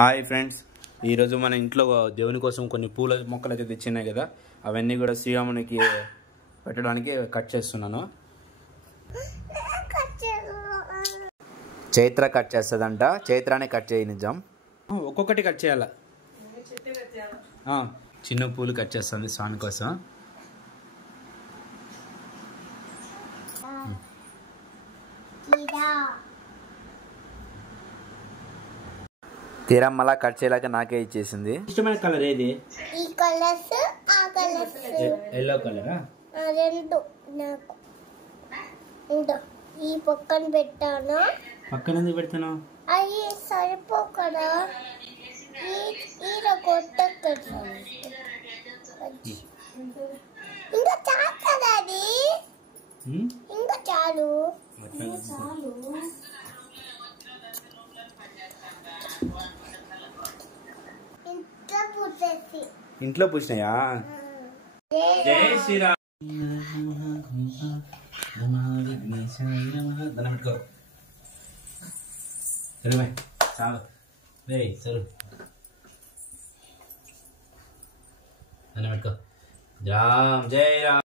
Hi friends, ఈరోజు మన ఇంట్లో దేవుని కోసం కొన్ని పూల మొక్కలు అయితే తెచ్చినాయి కదా, అవన్నీ కూడా శ్రీరామునికి పెట్టడానికి కట్ చేస్తున్నాను. చైత్ర కట్ చేస్తుందంట. చైత్రానే కట్ చేయి నిజం. ఒక్కొక్కటి కట్ చేయాల. చిన్న పూలు కట్ చేస్తుంది స్వామి కోసం. తీరా మళ్ళా కట్ చేయలేక నాకే ఇచ్చేసింది. ఇష్టమైన కలర్ ఏది? ఈ కలర్స్ ఆ కలర్స్ ఎల్లో కలరా? రెండు నాకు ఇంకా ఈ పక్కన పెట్టాను. పక్కన ఎందుకు పెడతాను? అవి సరిపో కదా, ఈ కొత్త ఇంకా చాలు కదా, అది ఇంకా చాలు. ఇంట్లో పూసినాయా? జై శ్రీరామ్. పెట్టుకో చాలు. పెట్టుకో. రామ్ జై రామ్.